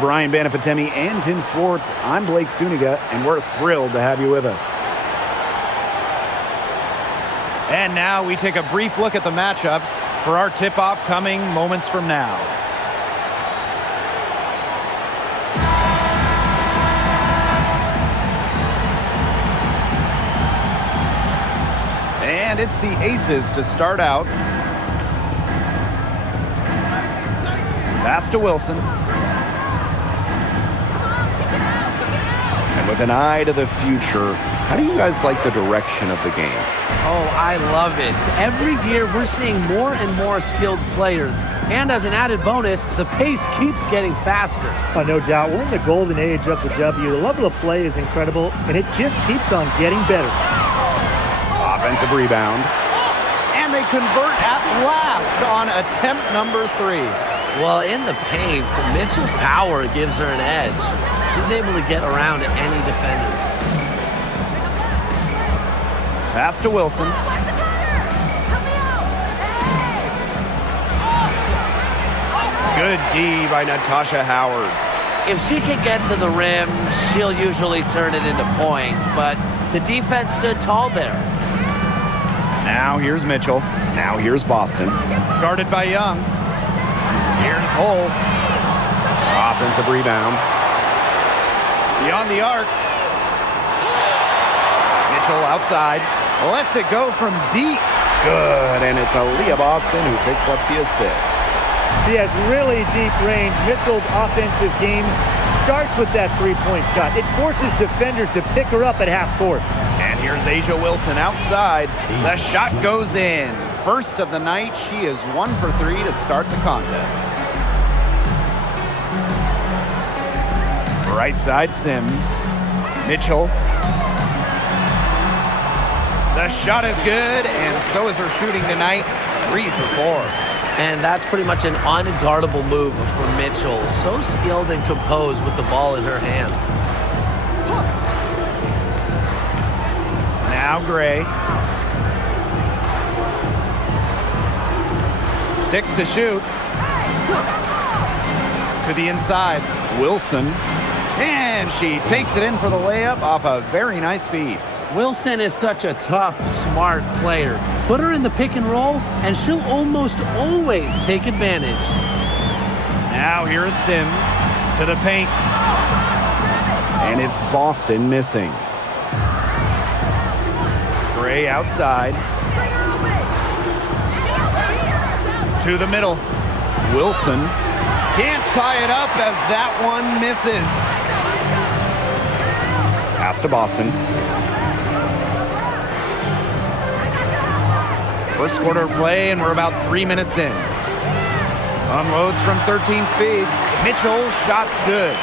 Brian Banafitemi and Tim Swartz. I'm Blake Suniga, and we're thrilled to have you with us. And now we take a brief look at the matchups for our tip-off coming moments from now. And it's the Aces to start out. Pass to Wilson. And with an eye to the future, how do you guys like the direction of the game? Oh, I love it. Every year we're seeing more and more skilled players. And as an added bonus, the pace keeps getting faster. Oh, no doubt. We're in the golden age of the W. The level of play is incredible, and it just keeps on getting better. Offensive rebound. And they convert at last on attempt number 3. Well, in the paint, Mitchell's power gives her an edge. She's able to get around any defenders. Pass to Wilson. Good D by Natasha Howard. If she can get to the rim, she'll usually turn it into points, but the defense stood tall there. Now here's Mitchell. Now here's Boston. Guarded by Young. Here's Hull. Offensive rebound. Beyond the arc. Mitchell outside. Lets it go from deep. Good, and it's Aaliyah Boston who picks up the assist. She has really deep range. Mitchell's offensive game starts with that three-point shot. It forces defenders to pick her up at half court. And here's Asia Wilson outside. The shot goes in. First of the night, she is 1 for 3 to start the contest. Right side, Sims. Mitchell. The shot is good, and so is her shooting tonight. 3 for 4. And that's pretty much an unguardable move for Mitchell. So skilled and composed with the ball in her hands. Now Gray. 6 to shoot. To the inside. Wilson. And she takes it in for the layup off a very nice feed. Wilson is such a tough, smart player. Put her in the pick and roll, and she'll almost always take advantage. Now here is Sims to the paint. And it's Boston missing. Gray outside. To the middle. Wilson can't tie it up as that one misses. Pass to Boston. First quarter play, and we're about 3 minutes in. Unloads from 13 feet. Mitchell, shot's good.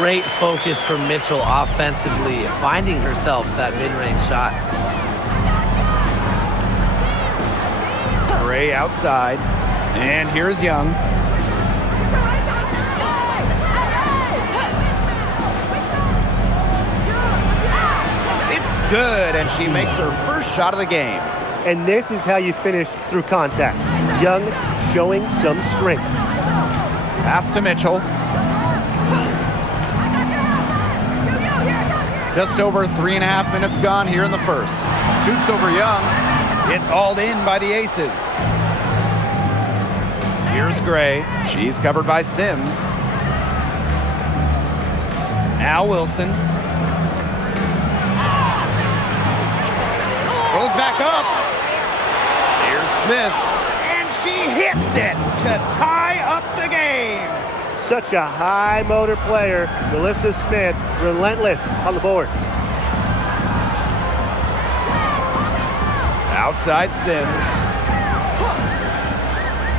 Great focus from Mitchell offensively, finding herself that mid-range shot. Gray outside. And here's Young. It's good, and she makes her first shot of the game. And this is how you finish through contact. Young showing some strength. Pass to Mitchell. Just over 3.5 minutes gone here in the first. Shoots over Young. It's hauled in by the Aces. Here's Gray. She's covered by Sims. Now Wilson. Goes back up. Here's Smith. And she hits it to tie up the game. Such a high motor player. Melissa Smith, relentless on the boards. Outside Sims.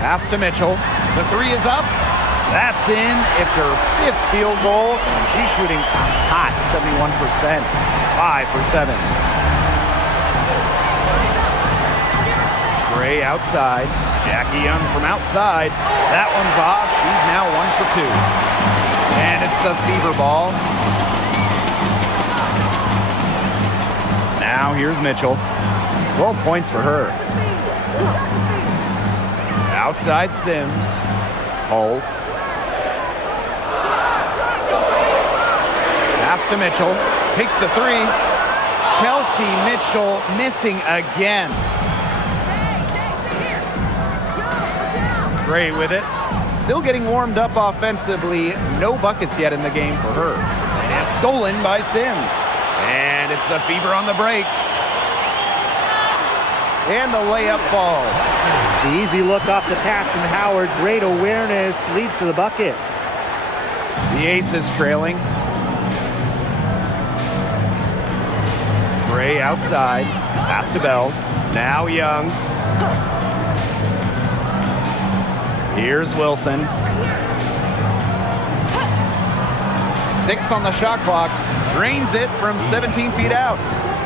Pass to Mitchell. The 3 is up. That's in. It's her 5th field goal, and she's shooting a hot 71%. 5 for 7. Gray outside. Jackie Young from outside. That one's off. She's now 1 for 2. And it's the fever ball. Now here's Mitchell. 12 points for her. Outside Sims. Hull. Pass to Mitchell. Takes the three. Kelsey Mitchell missing again. Gray with it. Still getting warmed up offensively. No buckets yet in the game for her. And stolen by Sims. And it's the Fever on the break. And the layup falls. The easy look off the pass from Howard. Great awareness. Leads to the bucket. The Aces trailing. Gray outside. Pass to Bell. Now Young. Here's Wilson. 6 on the shot clock. Drains it from 17 feet out.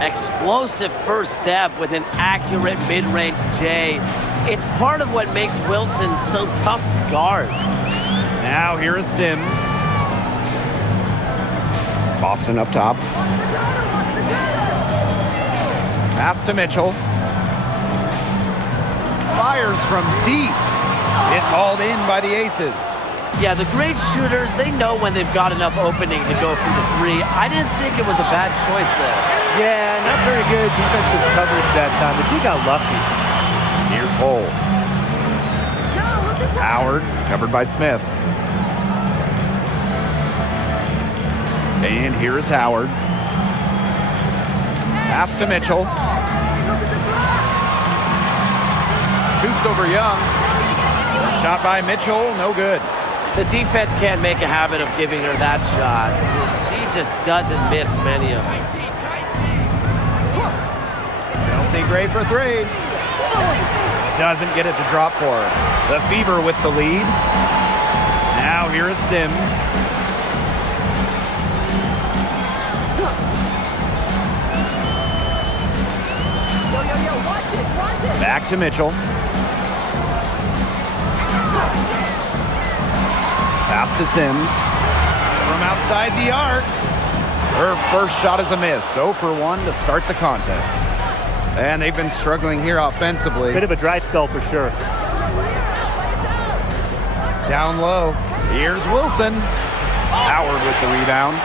Explosive first step with an accurate mid-range J. It's part of what makes Wilson so tough to guard. Now here is Sims. Boston up top. Pass to Mitchell. Fires from deep. It's hauled in by the Aces. Yeah, the great shooters, they know when they've got enough opening to go for the three. I didn't think it was a bad choice there. Yeah, not very good defensive coverage that time. The team got lucky. Here's Hole. Howard, covered by Smith. And here is Howard. Pass to Mitchell. Shoots over Young. Shot by Mitchell, no good. The defense can't make a habit of giving her that shot. She just doesn't miss many of them. Chelsea Gray for three. Doesn't get it to drop for her. The Fever with the lead. Now here is Sims. Back to Mitchell. Pass to Sims. From outside the arc. Her first shot is a miss. 0 for 1 to start the contest. And they've been struggling here offensively. Bit of a dry spell for sure. Down low. Here's Wilson. Howard with the rebound.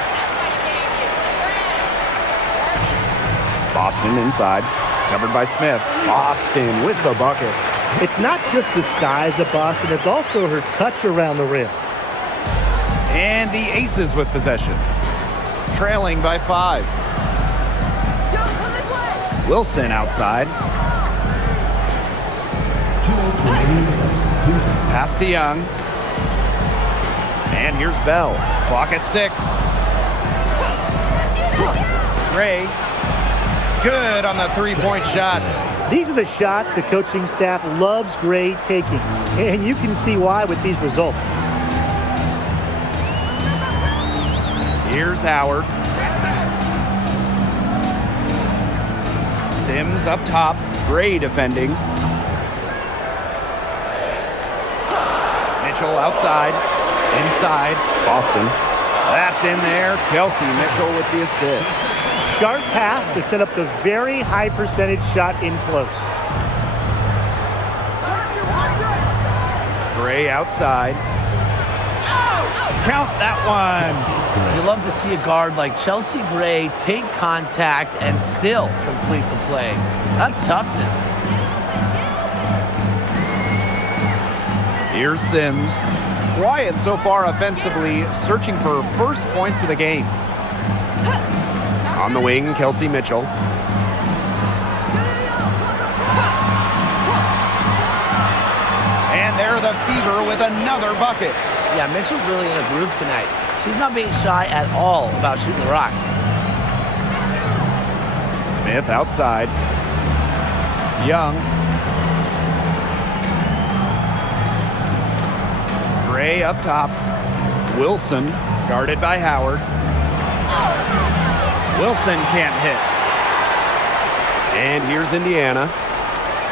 Boston inside. Covered by Smith. Boston with the bucket. It's not just the size of Boston, it's also her touch around the rim. And the Aces with possession. Trailing by 5. Wilson outside. Pass to Young. And here's Bell. Clock at 6. Gray. Good on the three-point shot. These are the shots the coaching staff loves Gray taking. And you can see why with these results. Here's Howard. Sims up top. Gray defending. Mitchell outside. Inside. Boston. That's in there. Kelsey Mitchell with the assist. Sharp pass to set up the very high percentage shot in close. Gray outside. Count that one. You love to see a guard like Chelsea Gray take contact and still complete the play. That's toughness. Here's Sims. Quiet so far offensively, searching for first points of the game. On the wing, Kelsey Mitchell. And they're the Fever with another bucket. Yeah, Mitchell's really in a groove tonight. She's not being shy at all about shooting the rock. Smith outside. Young. Gray up top. Wilson, guarded by Howard. Wilson can't hit. And here's Indiana.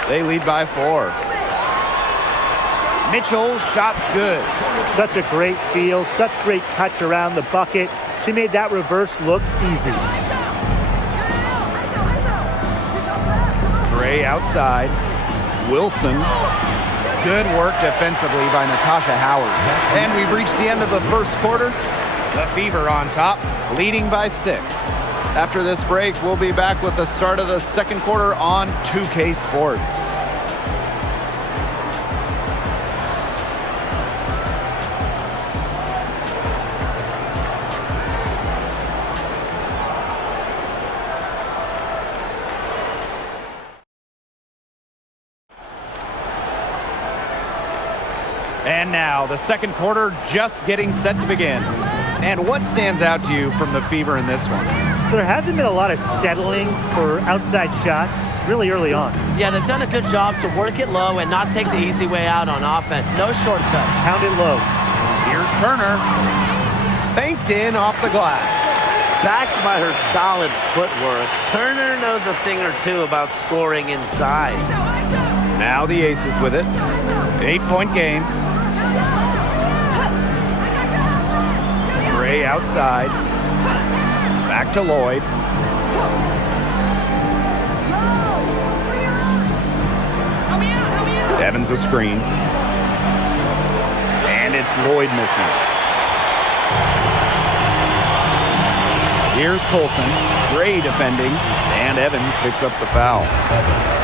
They lead by 4. Mitchell, shot's good. Such a great feel, such great touch around the bucket. She made that reverse look easy. Gray outside. Wilson. Good work defensively by Natasha Howard. And we've reached the end of the first quarter. The Fever on top, leading by 6. After this break, we'll be back with the start of the second quarter on 2K Sports. And now, the second quarter just getting set to begin. And what stands out to you from the Fever in this one? There hasn't been a lot of settling for outside shots really early on. Yeah, they've done a good job to work it low and not take the easy way out on offense. No shortcuts. Pound it low. Here's Turner. Banked in off the glass. Backed by her solid footwork, Turner knows a thing or two about scoring inside. Now the Aces with it. 8-point game. Gray outside. Back to Lloyd. Evans a screen. And it's Lloyd missing. Here's Colson. Gray defending. And Evans picks up the foul.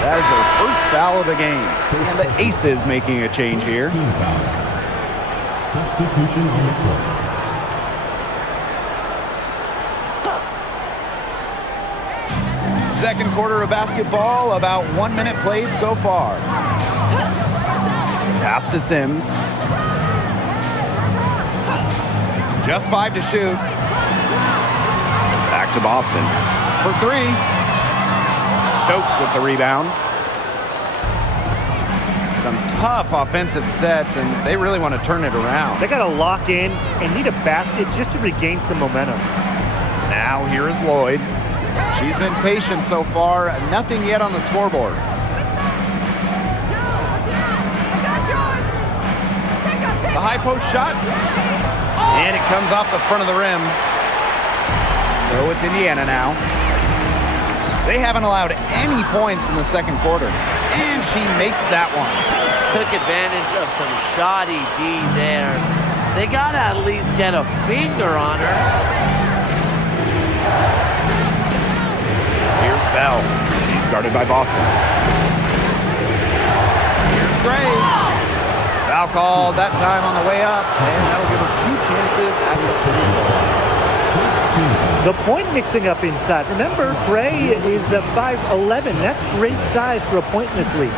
That is their first foul of the game. And the Aces making a change here. Substitution on the court. Second quarter of basketball, about 1 minute played so far. Pass to Sims. Just 5 to shoot. Back to Boston for 3. Stokes with the rebound. Some tough offensive sets, and they really want to turn it around. They got to lock in and need a basket just to regain some momentum. Now here is Lloyd. She's been patient so far. Nothing yet on the scoreboard. The high post shot. And it comes off the front of the rim. So it's Indiana now. They haven't allowed any points in the second quarter. And she makes that one. Took advantage of some shoddy D there. They got to at least get a finger on her. Here's Bell. She's guarded by Boston. Here's Gray. Foul called that time on the way up. And that'll give us 2 chances at the free throw. The point mixing up inside. Remember, Gray is 5'11". That's great size for a point in this league.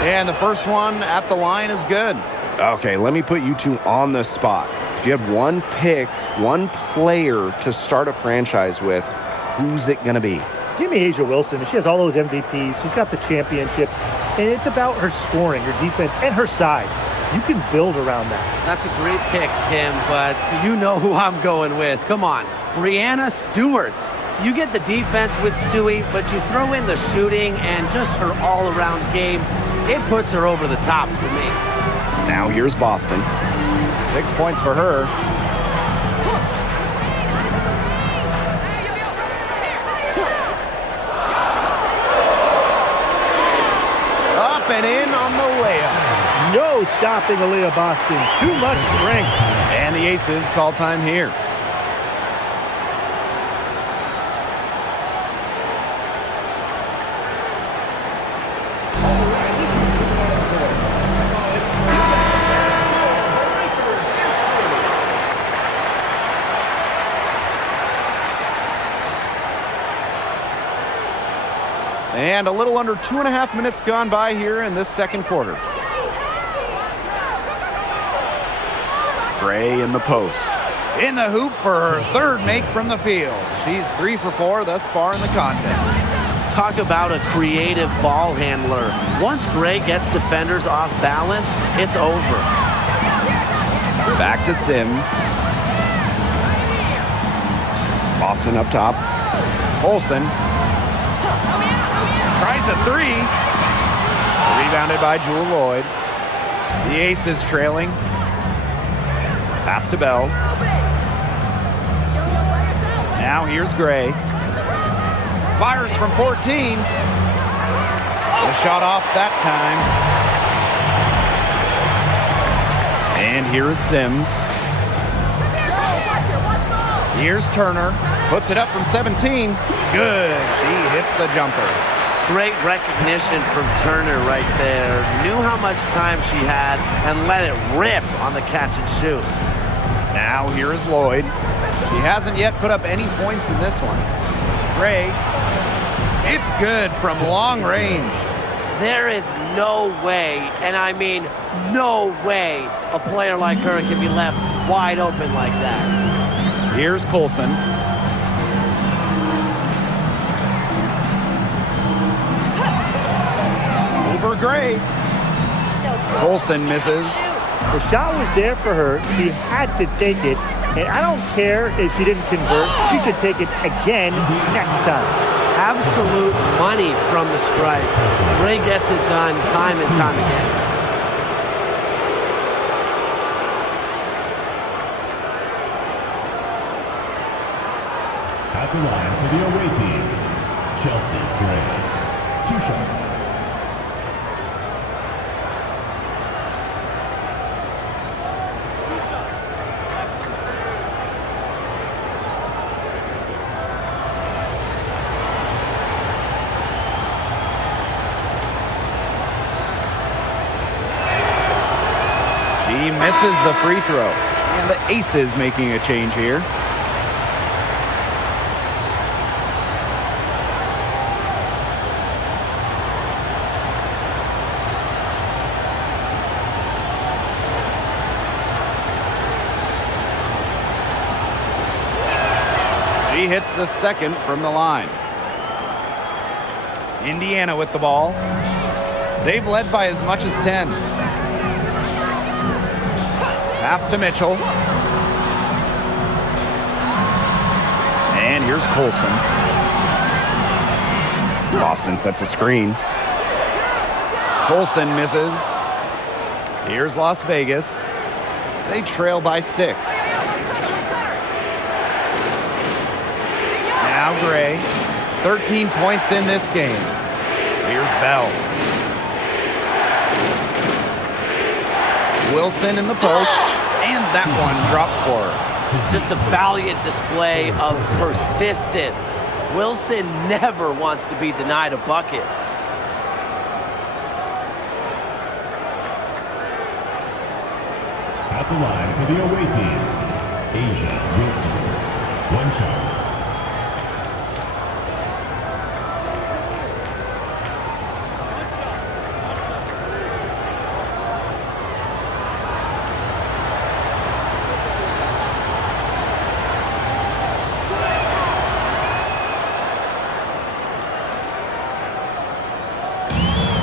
And the first one at the line is good. Okay, let me put you two on the spot. If you had one pick, one player to start a franchise with, who's it going to be? Give me Asia Wilson. She has all those MVPs. She's got the championships. And it's about her scoring, her defense, and her size. You can build around that. That's a great pick, Tim, but you know who I'm going with. Come on, Brianna Stewart. You get the defense with Stewie, but you throw in the shooting and just her all-around game. It puts her over the top for me. Now here's Boston. 6 points for her. Up and in on the layup. No stopping Aaliyah Boston. Too much strength. And the Aces call time here. And a little under 2.5 minutes gone by here in this second quarter. Gray in the post. In the hoop for her third make from the field. She's 3 for 4 thus far in the contest. Talk about a creative ball handler. Once Gray gets defenders off balance, it's over. Back to Sims. Boston up top. Olsen. Tries a 3. Rebounded by Jewel Lloyd. The Aces trailing. Pass to Bell. Now here's Gray. Fires from 14. The shot off that time. And here is Sims. Here's Turner. Puts it up from 17. Good. He hits the jumper. Great recognition from Turner right there. Knew how much time she had and let it rip on the catch and shoot. Now here is Lloyd. He hasn't yet put up any points in this one. Gray. It's good from long range. There is no way, and I mean no way, a player like her can be left wide open like that. Here's Colson. Over Gray. Colson misses. The shot was there for her. She had to take it. And I don't care if she didn't convert. She should take it again next time. Absolute money from the strike. Gray gets it done time and time again. At the line for the away team, Chelsea Gray. 2 shots. He misses the free throw. And the Aces making a change here. She hits the second from the line. Indiana with the ball. They've led by as much as 10. Pass to Mitchell. And here's Colson. Boston sets a screen. Colson misses. Here's Las Vegas. They trail by 6. Now Gray. 13 points in this game. Here's Bell. Wilson in the post. And that one drops for her. Just a valiant display of persistence. Wilson never wants to be denied a bucket. At the line for the away team, Asia Wilson. 1 shot.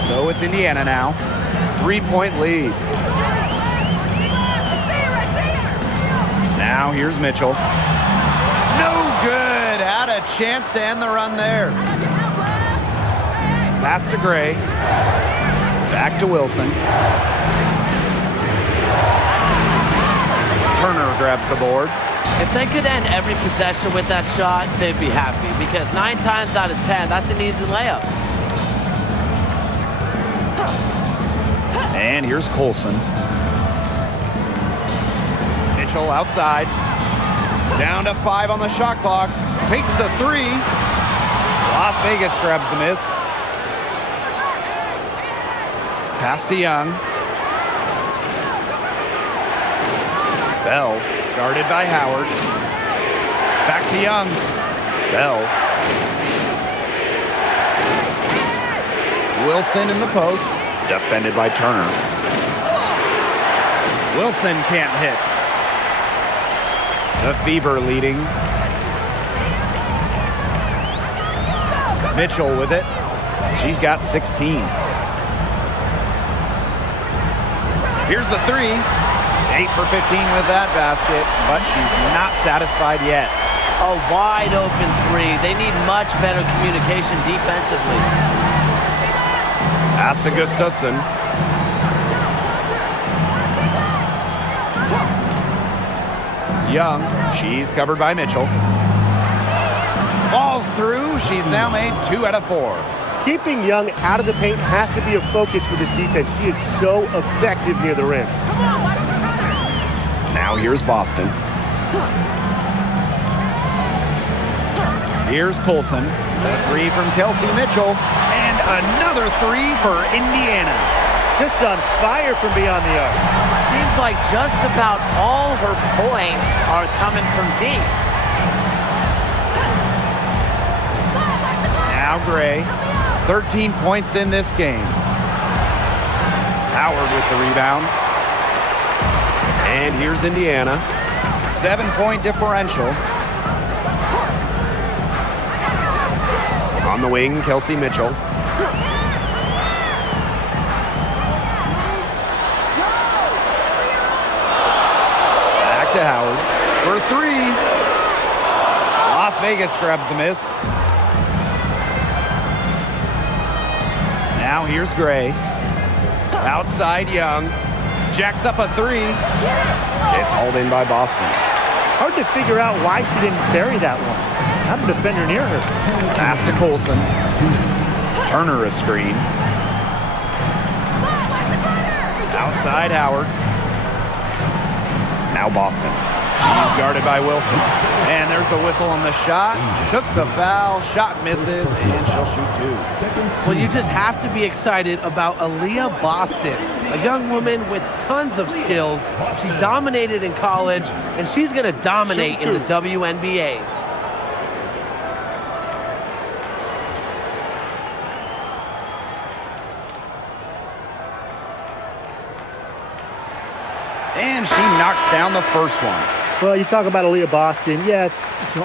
So it's Indiana now. 3-point lead. Now here's Mitchell. No good. Had a chance to end the run there. Pass to Gray. Back to Wilson. Turner grabs the board. If they could end every possession with that shot, they'd be happy. Because 9 times out of 10, that's an easy layup. And here's Colson. Mitchell outside. Down to 5 on the shot clock. Takes the 3. Las Vegas grabs the miss. Pass to Young. Bell, guarded by Howard. Back to Young. Bell. Wilson in the post. Defended by Turner. Wilson can't hit. The Fever leading. Mitchell with it. She's got 16. Here's the 3. 8 for 15 with that basket, but she's not satisfied yet. A wide open 3. They need much better communication defensively. Pass to Gustafson. Young, she's covered by Mitchell. through. She's now made 2 out of 4. Keeping Young out of the paint has to be a focus for this defense. She is so effective near the rim. Now here's Boston. Here's Colson. A 3 from Kelsey Mitchell. And another 3 for Indiana. Just on fire from beyond the arc. Seems like just about all her points are coming from deep. Now Gray. 13 points in this game. Howard with the rebound. And here's Indiana. 7-point differential. On the wing, Kelsey Mitchell. Back to Howard for 3. Las Vegas grabs the miss. Now here's Gray. Outside Young. Jacks up a 3. It's hauled in by Boston. Hard to figure out why she didn't bury that one. Not a defender near her. Pass to Colson. Turner a screen. Outside Howard. Now Boston. She's guarded by Wilson. And there's the whistle on the shot. Took the foul. Shot misses, and she'll shoot 2. Well, you just have to be excited about Aaliyah Boston, a young woman with tons of skills. She dominated in college, and she's going to dominate in the WNBA. And she knocks down the first one. Well, you talk about Aaliyah Boston. Yes,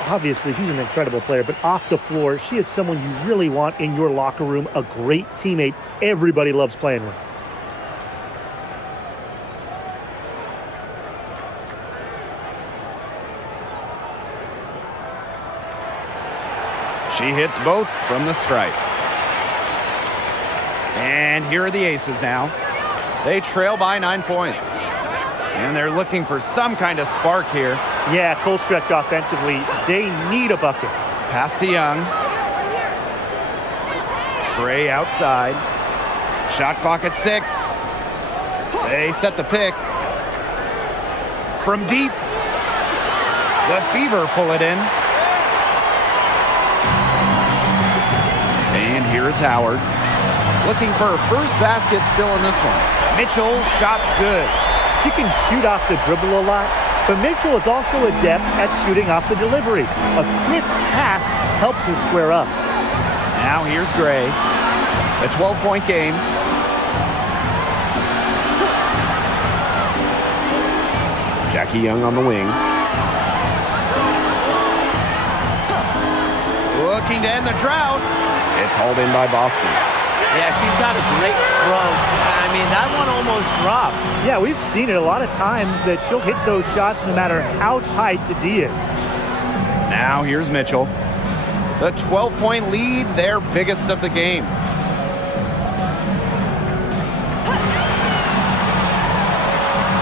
obviously she's an incredible player, but off the floor, she is someone you really want in your locker room, a great teammate everybody loves playing with. She hits both from the stripe. And here are the Aces now. They trail by 9 points. And they're looking for some kind of spark here. Yeah, cold stretch offensively. They need a bucket. Pass to Young. Gray outside. Shot clock at 6. They set the pick. From deep. The Fever pull it in. And here's Howard. Looking for her first basket still in this one. Mitchell, shot's good. She can shoot off the dribble a lot, but Mitchell is also adept at shooting off the delivery. A crisp pass helps her square up. Now here's Gray. A 12-point game. Jackie Young on the wing. Looking to end the drought. It's hauled in by Boston. Yeah, she's got a great stroke. I mean, that one almost dropped. Yeah, we've seen it a lot of times that she'll hit those shots no matter how tight the D is. Now here's Mitchell. The 12-point lead, their biggest of the game.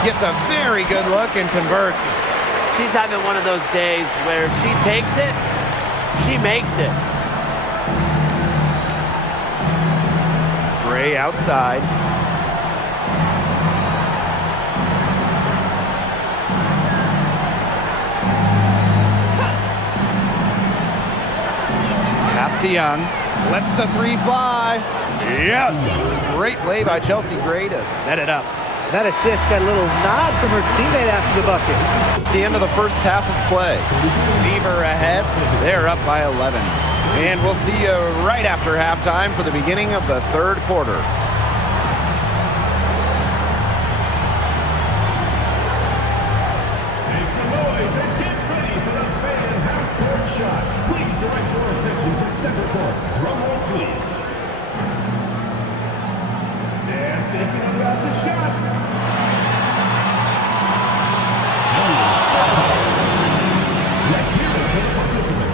Gets a very good look and converts. She's having one of those days where if she takes it, she makes it. Gray outside. Pass to Young. Lets the 3 fly. Yes! Great play by Chelsea Gray to set it up. That assist got a little nod from her teammate after the bucket. The end of the first half of play. Fever ahead. They're up by 11. And we'll see you right after halftime for the beginning of the third quarter. Make some noise and get ready for the fan half-court shot. Please direct your attention to center court. Drum roll, please. They're thinking about the shot. Let's hear it for the participant.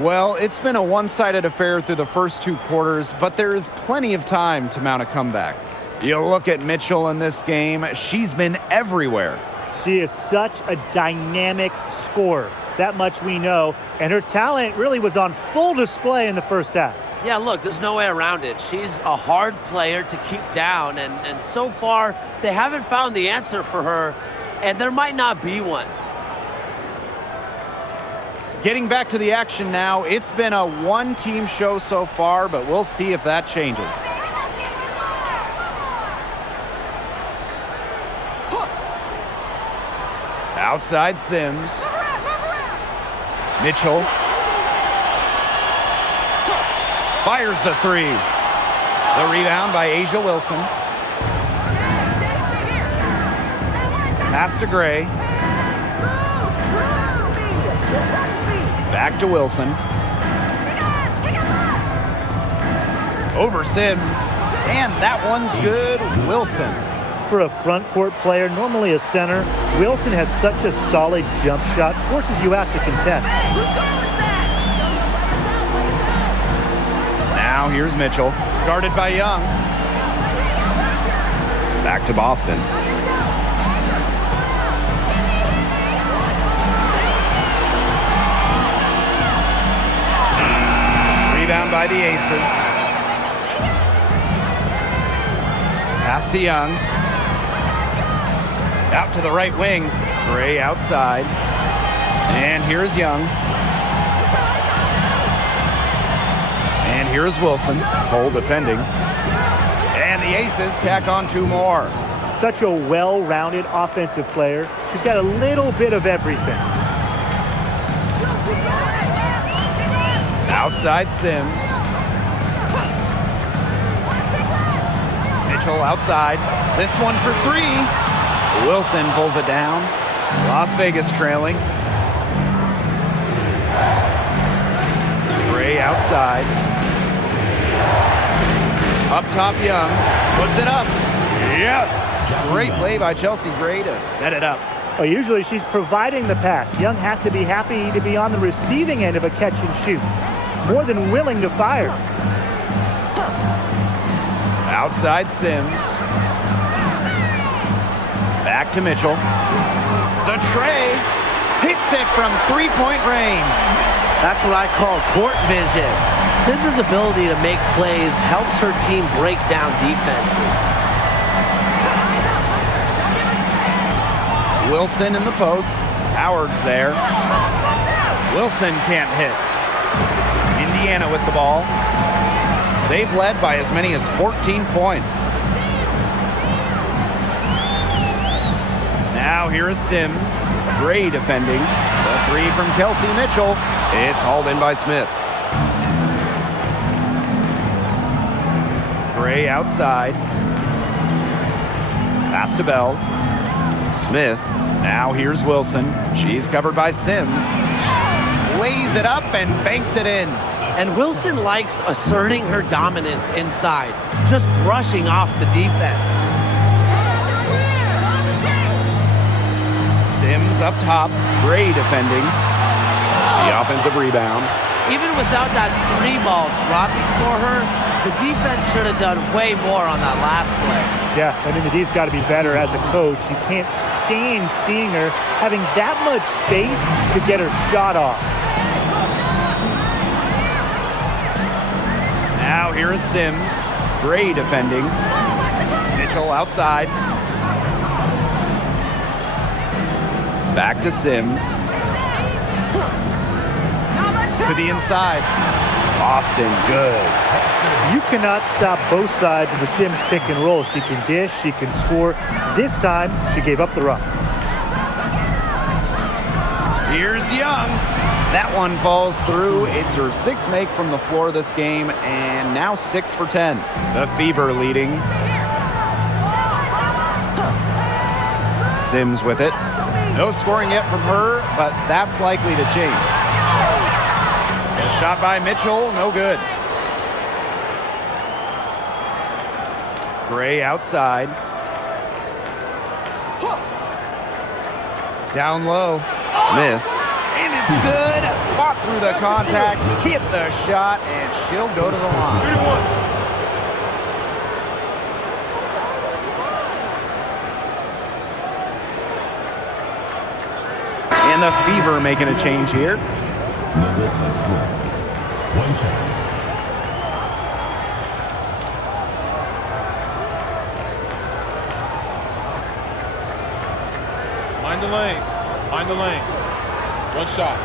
Well, it's been a one-sided affair through the first 2 quarters, but there is plenty of time to mount a comeback. You look at Mitchell in this game, she's been everywhere. She is such a dynamic scorer. That much we know. And her talent really was on full display in the first half. Yeah, look, there's no way around it. She's a hard player to keep down, and so far, they haven't found the answer for her, and there might not be one. Getting back to the action now, it's been a one-team show so far, but we'll see if that changes. Outside Sims. Mitchell. Fires the 3. The rebound by A'ja Wilson. Pass to Gray. Back to Wilson. Over Sims. And that one's good. Wilson. For a front court player, normally a center, Wilson has such a solid jump shot, forces you out to contest. Now here's Mitchell, guarded by Young. Back to Boston. Rebound by the Aces. Pass to Young. Out to the right wing. Gray outside. And here's Young. And here's Wilson. Hole defending. And the Aces tack on 2 more. Such a well-rounded offensive player. She's got a little bit of everything. Outside Sims. Mitchell outside. This one for 3. Wilson pulls it down. Las Vegas trailing. Gray outside. Up top Young. Puts it up. Yes! Great play by Chelsea Gray to set it up. Well, usually she's providing the pass. Young has to be happy to be on the receiving end of a catch and shoot. More than willing to fire. Outside Sims. Back to Mitchell. The tray hits it from 3-point range. That's what I call court vision. Sims' ability to make plays helps her team break down defenses. Wilson in the post. Howard's there. Wilson can't hit. Indiana with the ball. They've led by as many as 14 points. Now here is Sims. Gray defending. The 3 from Kelsey Mitchell. It's hauled in by Smith. Gray outside. Pass to Bell. Smith. Now here's Wilson. She's covered by Sims. Lays it up and banks it in. And Wilson likes asserting her dominance inside, just brushing off the defense. Sims up top. Gray defending. The offensive rebound. Even without that 3-ball dropping for her, the defense should have done way more on that last play. Yeah, I mean, the D's got to be better as a coach. You can't stand seeing her having that much space to get her shot off. Now here is Sims. Gray defending. Mitchell outside. Back to Sims. To the inside. Boston, good. You cannot stop both sides of the Sims pick and roll. She can dish, she can score. This time, she gave up the run. Here's Young. That one falls through. It's her 6th make from the floor this game, and now 6 for 10. The Fever leading. Sims with it. No scoring yet from her, but that's likely to change. A shot by Mitchell, no good. Gray outside. Down low. Smith. And it's good. Fought through the contact, hit the shot, and she'll go to the line. And the Fever making a change here. Melissa Smith. One shot. Mind the lanes. Mind the lanes. One shot.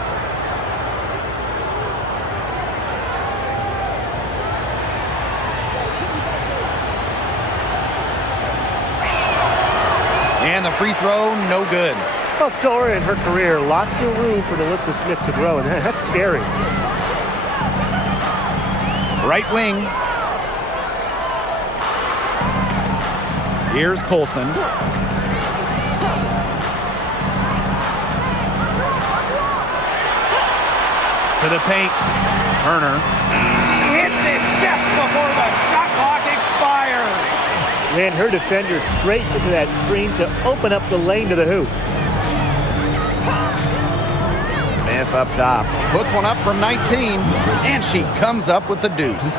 And the free throw, no good. Well, it's still early in her career. Lots of room for Melissa Smith to grow, and that's scary. Right wing. Here's Colson. To the paint. Turner. Hits it just before the shot clock expires. Ran her defender straight into that screen to open up the lane to the hoop. Smith up top. Puts one up from 19, and she comes up with the deuce.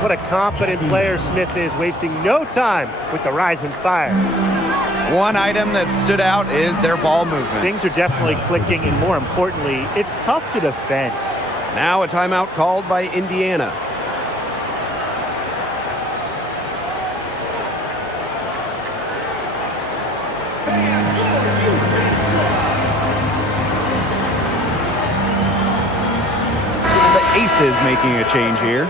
What a confident player Smith is, wasting no time with the rising fire. One item that stood out is their ball movement. Things are definitely clicking, and more importantly, it's tough to defend. Now a timeout called by Indiana. The Aces making a change here.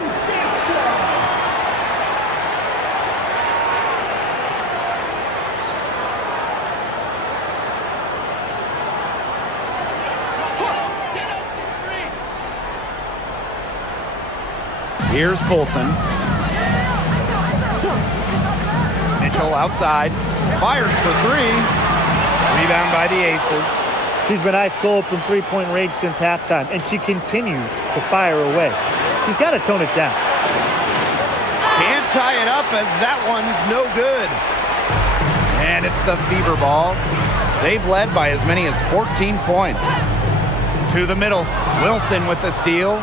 Here's Colson. Mitchell outside. Fires for three. Rebound by the Aces. She's been ice cold from three-point range since halftime, and she continues to fire away. She's got to tone it down. Can't tie it up as that one's no good. And it's the Fever ball. They've led by as many as 14 points. To the middle. Wilson with the steal.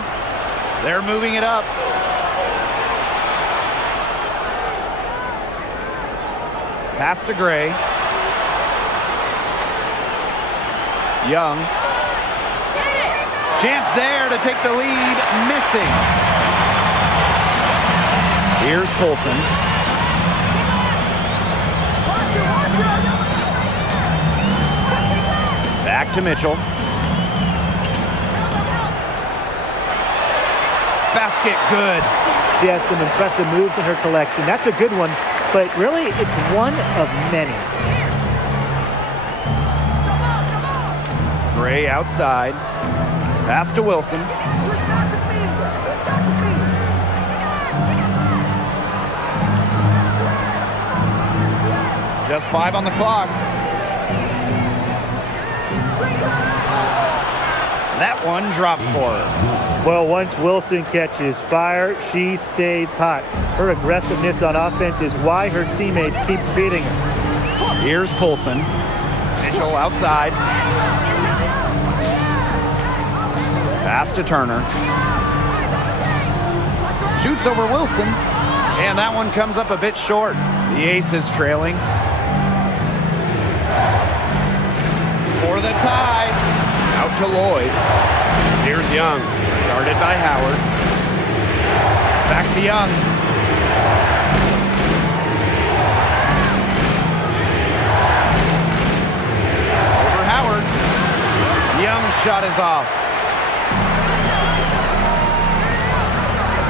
They're moving it up. Pass to Gray. Young. Chance there to take the lead. Missing. Here's Colson. Back to Mitchell. Basket good. She has some impressive moves in her collection. That's a good one, but really it's one of many. Gray outside. Pass to Wilson. Just 5 on the clock. That one drops for her. Well, once Wilson catches fire, she stays hot. Her aggressiveness on offense is why her teammates keep feeding her. Here's Colson. Mitchell outside. Pass to Turner. Shoots over Wilson. And that one comes up a bit short. The Aces trailing. For the tie. Out to Lloyd. Here's Young. Guarded by Howard. Back to Young. Over Howard. Young's shot is off.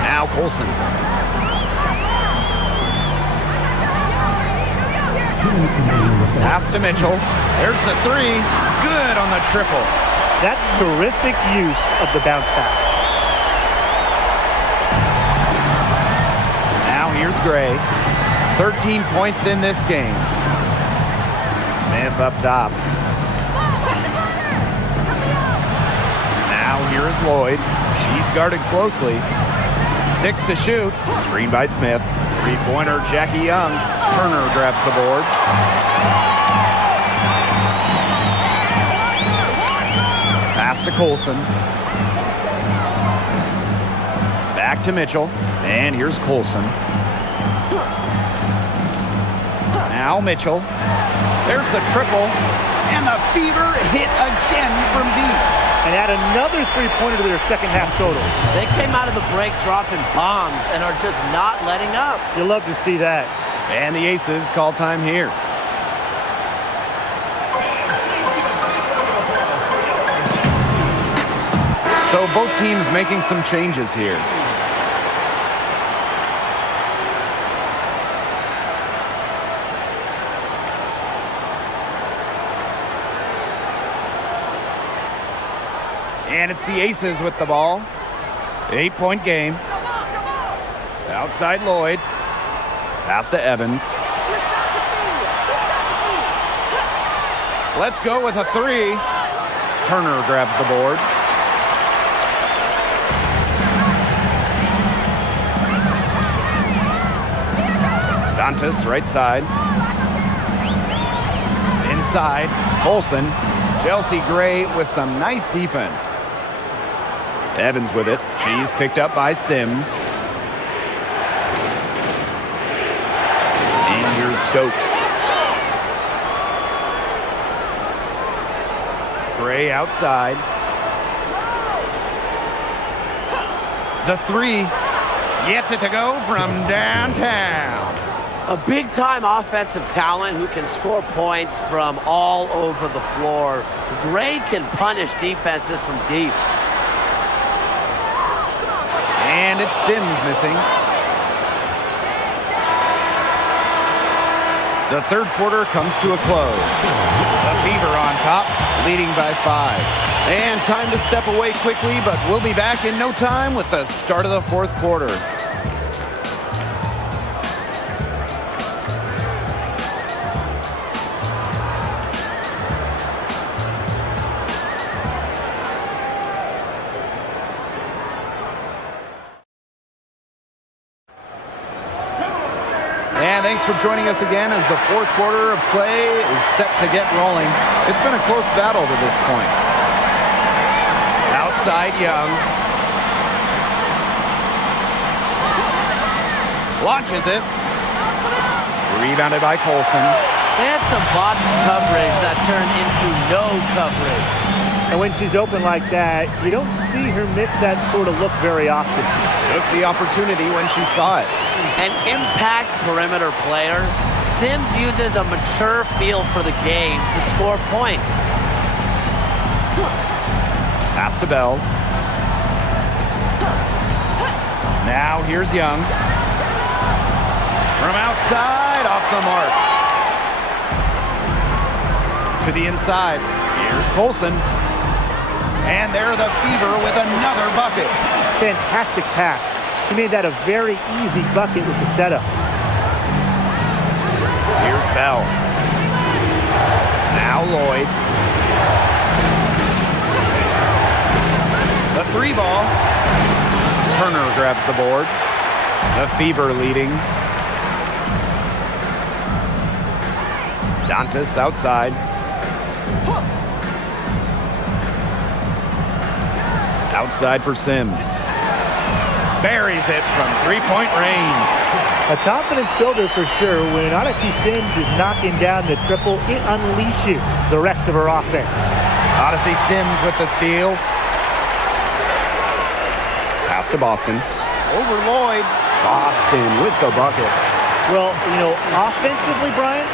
Now Colson. Pass to Mitchell. There's the three. Good on the triple. That's terrific use of the bounce pass. Now here's Gray. 13 points in this game. Smith up top. Now here is Lloyd. She's guarded closely. 6 to shoot. Screen by Smith. Three-pointer, Jackie Young. Turner grabs the board. Pass Pass to Colson. Back to Mitchell. And here's Colson. Now Mitchell. There's the triple. And the fever hit again from deep. And add another three-pointer to their second half totals. They came out of the break dropping bombs and are just not letting up. You love to see that. And the Aces call time here. So both teams making some changes here. And it's the Aces with the ball. 8-point game. Outside Lloyd. Pass to Evans. Let's go with a three. Turner grabs the board. Dantas, right side. Inside, Colson. Chelsea Gray with some nice defense. Evans with it. She's picked up by Sims. And here's Stokes. Gray outside. The three. Gets it to go from downtown. A big-time offensive talent who can score points from all over the floor. Gray can punish defenses from deep. And it's Sims missing. The third quarter comes to a close. The Fever on top, leading by 5. And time to step away quickly, but we'll be back in no time with the start of the fourth quarter. And thanks for joining us again as the fourth quarter of play is set to get rolling. It's been a close battle to this point. Outside Young. Launches it. Rebounded by Colson. They had some bottom coverage that turned into no coverage. And when she's open like that, you don't see her miss that sort of look very often. Took the opportunity when she saw it. An impact perimeter player, Sims uses a mature feel for the game to score points. Pass to Bell. Now here's Young. From outside, off the mark. To the inside. Here's Colson. And there the Fever with another bucket. Fantastic pass. He made that a very easy bucket with the setup. Here's Bell. Now Lloyd. The three ball. Turner grabs the board. The Fever leading. Dantas outside. Outside for Sims. Buries it from three-point range. A confidence builder for sure. When Odyssey Sims is knocking down the triple, it unleashes the rest of her offense. Odyssey Sims with the steal. Pass to Boston. Over Lloyd. Boston with the bucket. Well, you know, offensively, Brian,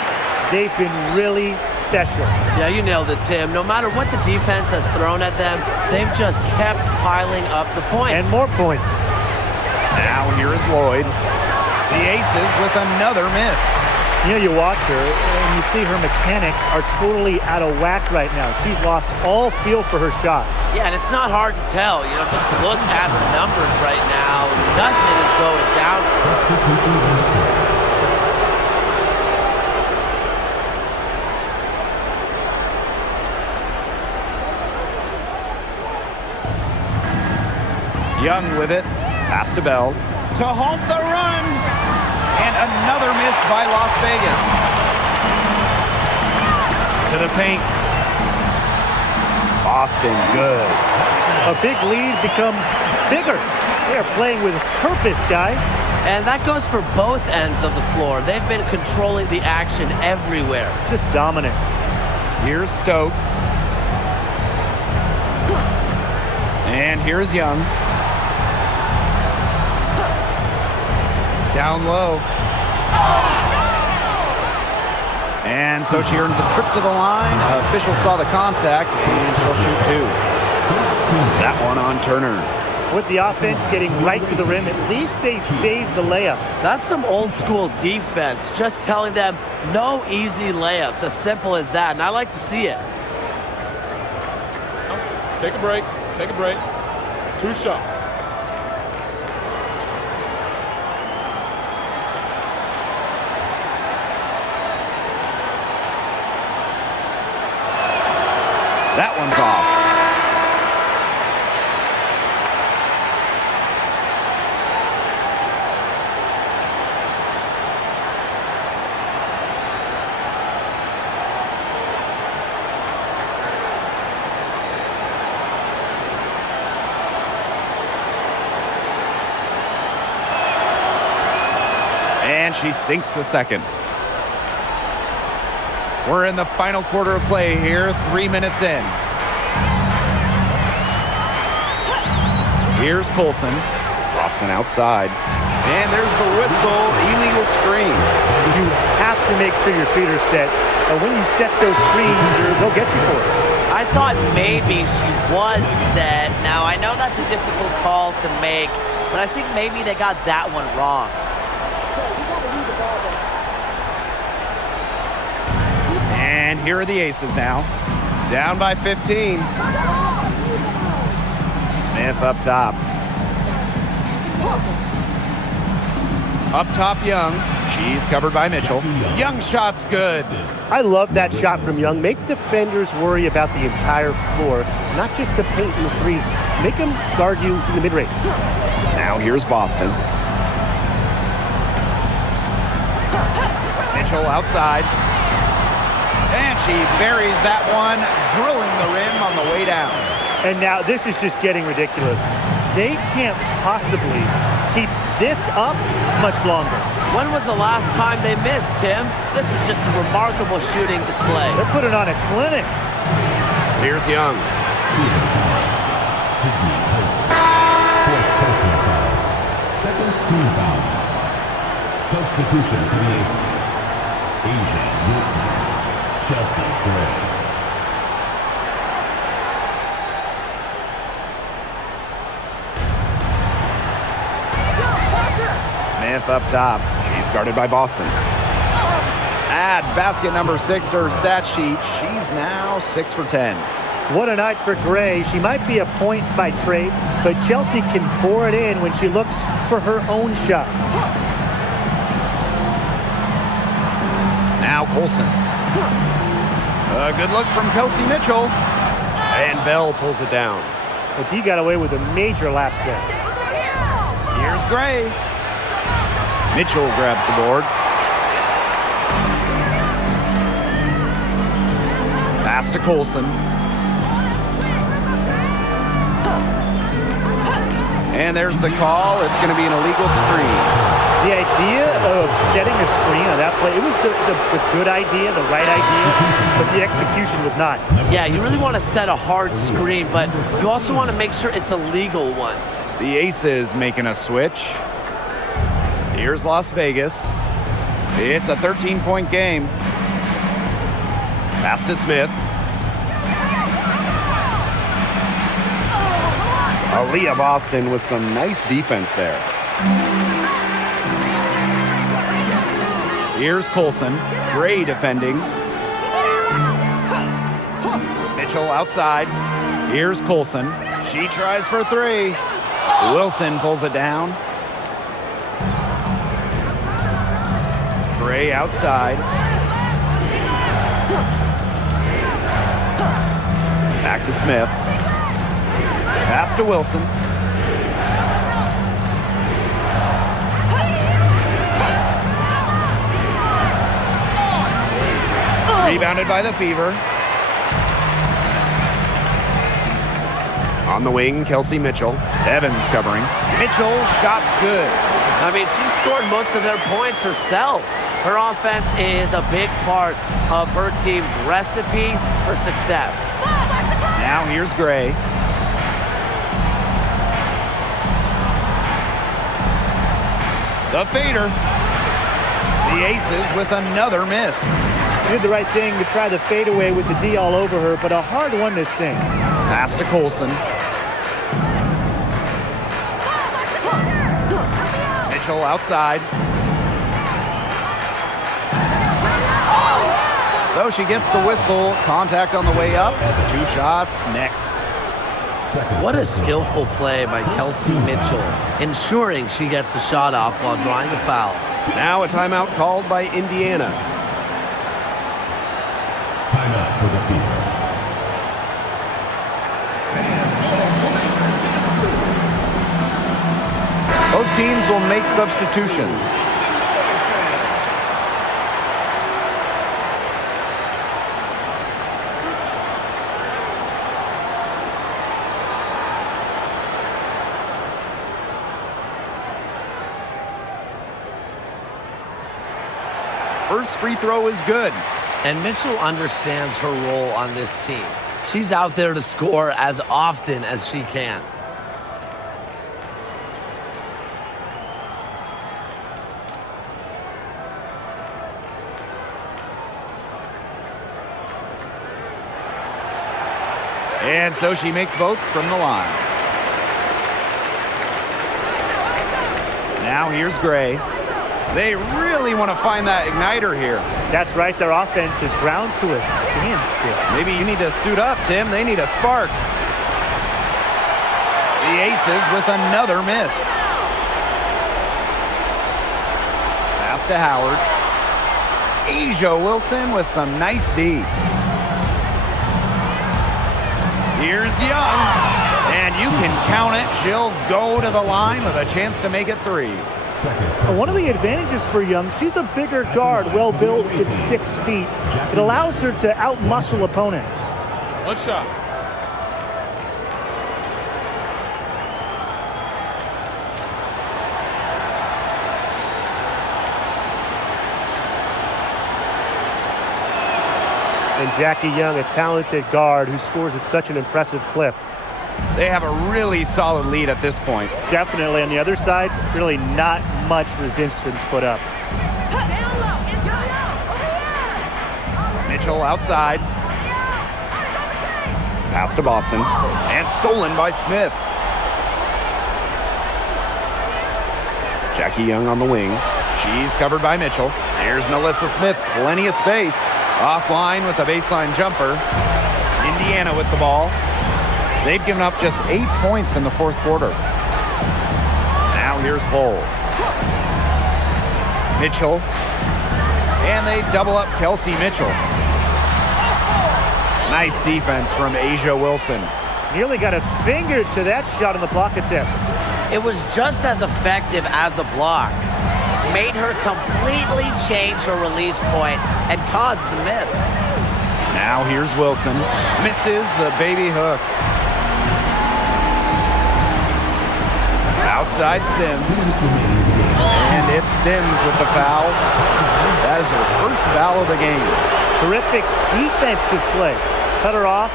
they've been really special. Yeah, you nailed it, Tim. No matter what the defense has thrown at them, they've just kept piling up the points. And more points. Now here is Lloyd. The Aces with another miss. You know, you watch her and you see her mechanics are totally out of whack right now. She's lost all feel for her shot. Yeah, and it's not hard to tell. You know, just look at her numbers right now. Nothing is going down for her. Young with it. Pass to Bell. To halt the run. And another miss by Las Vegas. To the paint. Boston, good. A big lead becomes bigger. They're playing with purpose, guys. And that goes for both ends of the floor. They've been controlling the action everywhere. Just dominant. Here's Stokes. And here's Young. Down low. And so she earns a trip to the line. Official saw the contact, and she'll shoot two. That one on Turner. With the offense getting right to the rim, at least they saved the layup. That's some old school defense, just telling them no easy layups, as simple as that, and I like to see it. Take a break. Take a break. 2 shots. That one's off. And she sinks the second. We're in the final quarter of play here, 3 minutes in. Here's Colson. Boston outside. And there's the whistle, illegal screen. You have to make sure your feet are set. And when you set those screens, they'll get you for it. I thought maybe she was set. Now, I know that's a difficult call to make, but I think maybe they got that one wrong. And here are the Aces now. Down by 15. Smith up top. Up top, Young. She's covered by Mitchell. Young shot's good. I love that shot from Young. Make defenders worry about the entire floor, not just the paint and the threes. Make them guard you in the mid-range. Now here's Boston. Mitchell outside. And she buries that one, drilling the rim on the way down. And now this is just getting ridiculous. They can't possibly keep this up much longer. When was the last time they missed, Tim? This is just a remarkable shooting display. They're putting on a clinic. Here's Young. Second team foul. Substitution for the Aces. Asia Wilson. Chelsea Gray. Smith up top. She's guarded by Boston. Add basket number 6 to her stat sheet. She's now 6 for 10. What a night for Gray. She might be a point by trade, but Chelsea can pour it in when she looks for her own shot. Now Colson. A good look from Kelsey Mitchell. And Bell pulls it down. But he got away with a major lapse there. Here's Gray. Mitchell grabs the board. Pass to Colson. And there's the call. It's going to be an illegal screen. The idea of setting a screen on that play, it was the good idea, the right idea, but the execution was not. Yeah, you really want to set a hard screen, but you also want to make sure it's a legal one. The Aces making a switch. Here's Las Vegas. It's a 13-point game. Pass to Smith. Aaliyah Boston with some nice defense there. Here's Colson. Gray defending. Mitchell outside. Here's Colson. She tries for 3. Wilson pulls it down. Gray outside. Back to Smith. Pass to Wilson. Rebounded by the Fever. On the wing, Kelsey Mitchell. Evans covering. Mitchell, shot's good. I mean, she scored most of their points herself. Her offense is a big part of her team's recipe for success. Now here's Gray. The fader. The Aces with another miss. Did the right thing to try the fadeaway with the D all over her, but a hard one to sink. Pass to Colson. Mitchell outside. So she gets the whistle. Contact on the way up. 2 shots next. What a skillful play by Kelsey Mitchell, ensuring she gets the shot off while drawing a foul. Now a timeout called by Indiana. Timeout for the field. Both teams will make substitutions. First free throw is good. And Mitchell understands her role on this team. She's out there to score as often as she can. And so she makes both from the line. Now here's Gray. They really want to find that igniter here. That's right. Their offense is ground to a standstill. Maybe you need to suit up, Tim. They need a spark. The Aces with another miss. Pass to Howard. Asia Wilson with some nice D. Here's Young. And you can count it. She'll go to the line with a chance to make it 3. One of the advantages for Young, she's a bigger guard, well built at 6 feet. It allows her to outmuscle opponents. One shot. And Jackie Young, a talented guard who scores at such an impressive clip. They have a really solid lead at this point. Definitely on the other side, really not much resistance put up. Mitchell outside. Pass to Boston. And stolen by Smith. Jackie Young on the wing. She's covered by Mitchell. Here's Nalissa Smith. Plenty of space. Offline with a baseline jumper. Indiana with the ball. They've given up just 8 points in the fourth quarter. Now here's Hull. Mitchell. And they double up Kelsey Mitchell. Nice defense from Asia Wilson. Nearly got a finger to that shot on the block attempt. It was just as effective as a block. Made her completely change her release point and caused the miss. Now here's Wilson. Misses the baby hook. Outside Sims. And it's Sims with the foul. That is her first foul of the game. Terrific defensive play. Cut her off,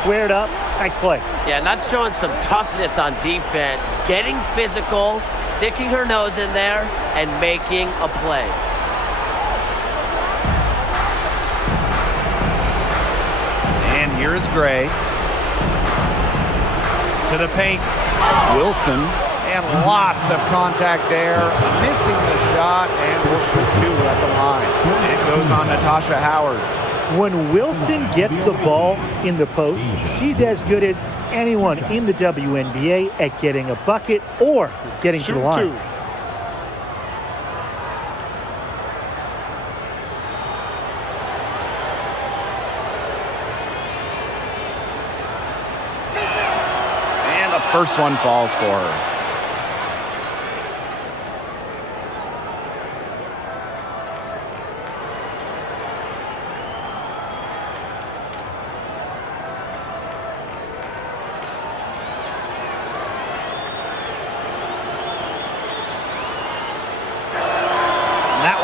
squared up. Nice play. Yeah, not showing some toughness on defense. Getting physical, sticking her nose in there, and making a play. And here is Gray. To the paint. Wilson. And lots of contact there. Missing the shot, and will shoot 2 at the line. It goes on Natasha Howard. When Wilson gets the ball in the post, she's as good as anyone in the WNBA at getting a bucket or getting to the line. And the first one falls for her.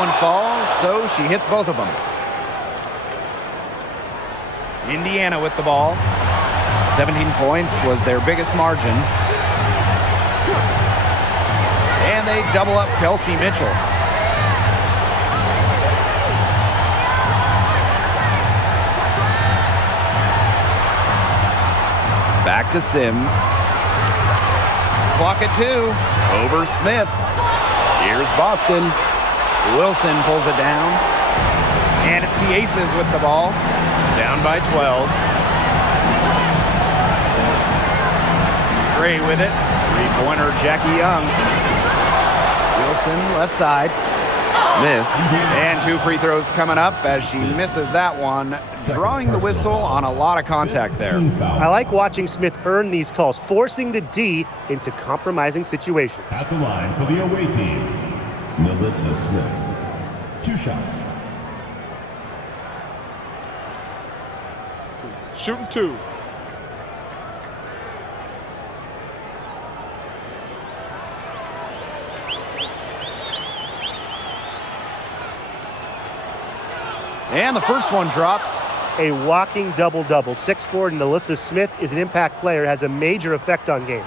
one falls, so she hits both of them. Indiana with the ball. 17 points was their biggest margin. And they double up Kelsey Mitchell. Back to Sims. Clock at 2. Over Smith. Here's Boston. Wilson pulls it down. And it's the Aces with the ball. Down by 12. Gray with it. Three-pointer, Jackie Young. Wilson, left side. Smith. And 2 free throws coming up as she misses that one. Drawing the whistle on a lot of contact there. I like watching Smith earn these calls, forcing the D into compromising situations. At the line for the away team, Melissa Smith. 2 shots. Shooting 2. And the first one drops. A walking double-double. 6'4" Melissa Smith is an impact player, has a major effect on games.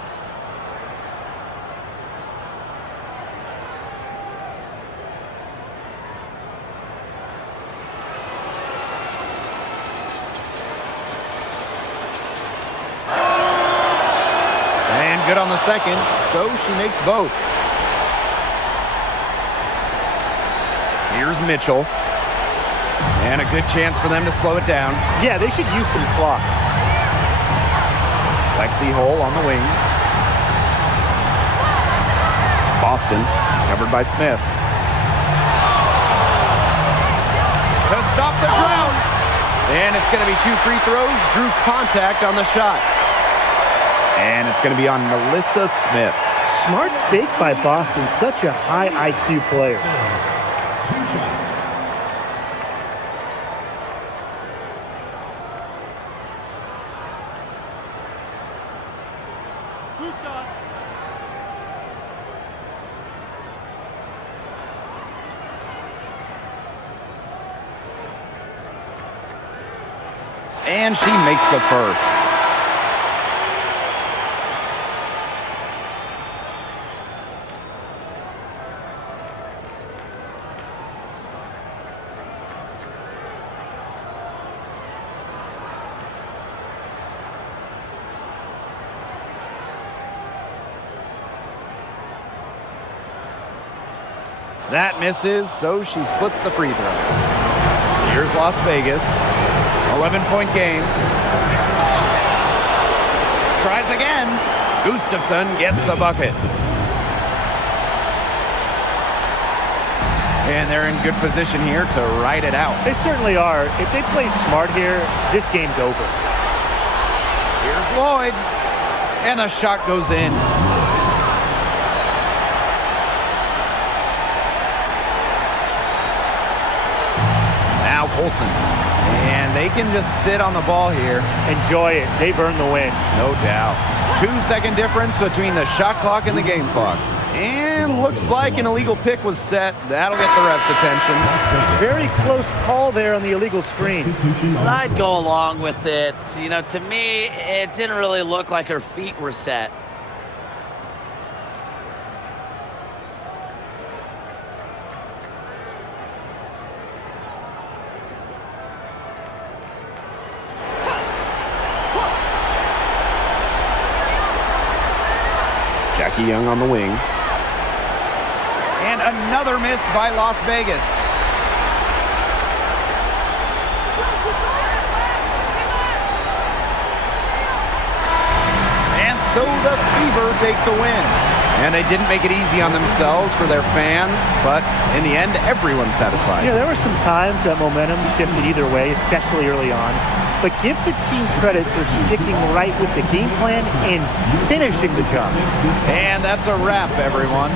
And good on the second, so she makes both. Here's Mitchell. And a good chance for them to slow it down. Yeah, they should use some clock. Lexi Hole on the wing. Boston, covered by Smith. To stop the ground. And it's going to be 2 free throws. Drew contact on the shot. And it's going to be on Melissa Smith. Smart fake by Boston. Such a high IQ player. 2 shots. And she makes the first. That misses, so she splits the free throws. Here's Las Vegas. 11-point game. Tries again. Gustafson gets the bucket. And they're in good position here to ride it out. They certainly are. If they play smart here, this game's over. Here's Lloyd. And the shot goes in. Now Colson. And they can just sit on the ball here. Enjoy it. They've earned the win. No doubt. 2-second difference between the shot clock and the game clock. And looks like an illegal pick was set. That'll get the ref's attention. Very close call there on the illegal screen. I'd go along with it. You know, to me, it didn't really look like her feet were set. Jackie Young on the wing. And another miss by Las Vegas. And so the Fever take the win. And they didn't make it easy on themselves for their fans, but in the end, everyone's satisfied. Yeah, there were some times that momentum shifted either way, especially early on. But give the team credit for sticking right with the game plan and finishing the job. And that's a wrap, everyone.